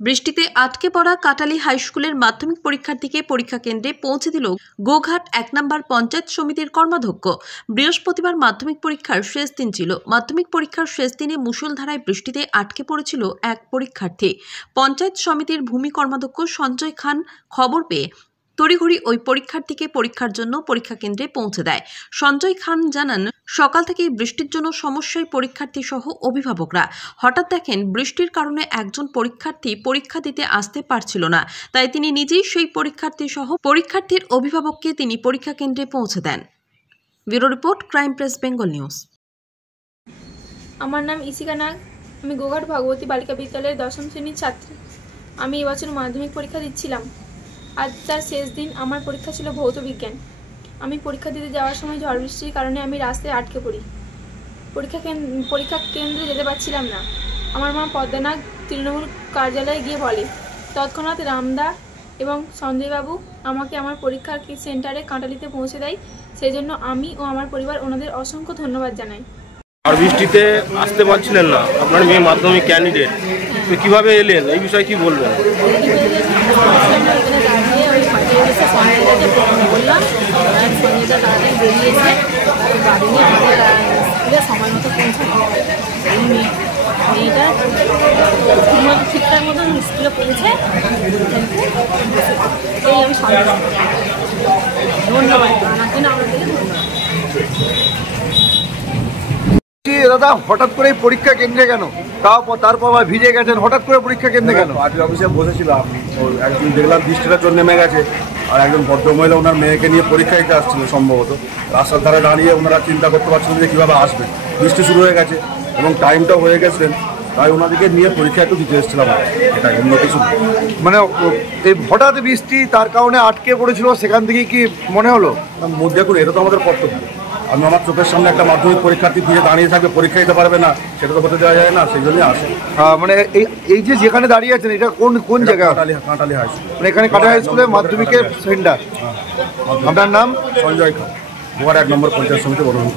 বৃষ্টিতে আটকে পড়া কাটালি হাই স্কুলের মাধ্যমিক পরীক্ষার্থীকে পরীক্ষা কেন্দ্রে পৌঁছে দিল গোঘাট ১ নম্বর পঞ্চায়েত সমিতির কর্মাধ্যক্ষ। বৃহস্পতিবার মাধ্যমিক পরীক্ষার শেষ দিন ছিল। মাধ্যমিক পরীক্ষার শেষ দিনে মুষলধারায় বৃষ্টিতে আটকে পড়েছিল এক পরীক্ষার্থী। পঞ্চায়েত সমিতির ভূমি কর্মাধ্যক্ষ সঞ্জয় খান খবর পেয়ে তড়িঘড়ি ওই পরীক্ষার্থীকে পরীক্ষার জন্য পরীক্ষা কেন্দ্রে পৌঁছে দেয়। সঞ্জয় খান জানান, সকাল থেকেই বৃষ্টির জন্য সমস্যায় পরীক্ষার্থী সহ অভিভাবকরা। হঠাৎ দেখেন বৃষ্টির কারণে একজন পরীক্ষার্থী পরীক্ষা দিতে আসতে পারছিল না, তাই তিনি নিজেই সেই পরীক্ষার্থী সহ পরীক্ষার্থীর অভিভাবককে তিনি পরীক্ষা কেন্দ্রে পৌঁছে দেন। Bureau report, crime press Bengal news. আমার নাম ইশিকা নাগ। আমি গোঘাট ভগবতী বালিকা বিদ্যালয়ের ১০ম শ্রেণীর ছাত্রী। আমি এবছর মাধ্যমিক পরীক্ষা দিচ্ছিলাম। আজ তার শেষ দিন। আমার পরীক্ষা ছিল ভৌত বিজ্ঞান। আমি পরীক্ষা দিতে যাওয়ার সময় ঝড় বৃষ্টির কারণে আমি রাস্তায় আটকে পড়ি। পরীক্ষা কেন্দ্রে যেতে পারছিলাম না। আমার মা পদ্মনাগ তৃণমূল কার্যালয়ে গিয়ে বলে। তৎক্ষণাৎ রামদা এবং সঞ্জয়বাবু আমাকে আমার পরীক্ষার সেন্টারে কাঁটালিতে পৌঁছে দেয়। সেই জন্য আমি ও আমার পরিবার ওনাদের অসংখ্য ধন্যবাদ জানাই। আর বৃষ্টিতে আসতে পারছিলেন না, আপনার মেয়ে মাধ্যমিক ক্যান্ডিডেট, তো কীভাবে এলেন, এই বিষয়ে কি বলবেন? বললাম সঞ্জয়দা তাড়াতাড়ি বেরিয়েছে, গাড়ি নিয়ে সময় মতো পৌঁছে মেয়েটা ঠিকঠাক মতন স্কুলে পৌঁছে এই আমি ধন্যবাদ জানার জন্য আপনাদের দাদা। হঠাৎ করে পরীক্ষা কেন্দ্রে কেন? তারপর ভিজে গেছেন, হঠাৎ করে পরীক্ষা কেন্দ্রে কেন? পার্টি অফিসে বসেছিলাম, একদিন দেখলাম বৃষ্টিটা জন্য নেমে গেছে, আর একজন ভদ্রমহিলা ওনার মেয়েকে নিয়ে পরীক্ষা দিতে আসছিল সম্ভবত। রাস্তার ধারে দাঁড়িয়ে ওনারা চিন্তা করতে পারছিলেন যে কীভাবে আসবেন, বৃষ্টি শুরু হয়ে গেছে এবং টাইমটাও হয়ে গেছেন, তাই ওনাদেরকে নিয়ে পরীক্ষা একটু দিতে এসেছিলাম। এটা অন্য কিছু মানে এই হঠাৎ বৃষ্টি তার কারণে আটকে পড়েছিল, সেখান থেকে কি মনে হলো? দেখুন, এটা তো আমাদের কর্তব্য। আমি আমার চোখের সামনে একটা মাধ্যমিক পরীক্ষার্থী ফিরে দাঁড়িয়ে থাকবে, পরীক্ষা দিতে পারবে না, সেটা তো হতে দেওয়া যায় না, সেই জন্যই আসে। মানে এই যে যেখানে দাঁড়িয়ে আছেন, এটা কোন জায়গা? Kantali high school. মানে এখানে কাটালি হাই স্কুলে মাধ্যমিকের সেন্টার। আপনার নাম? সঞ্জয় খান, গোঘাট ১ নম্বর পঞ্চায়েত সমিতি বর্ধমান।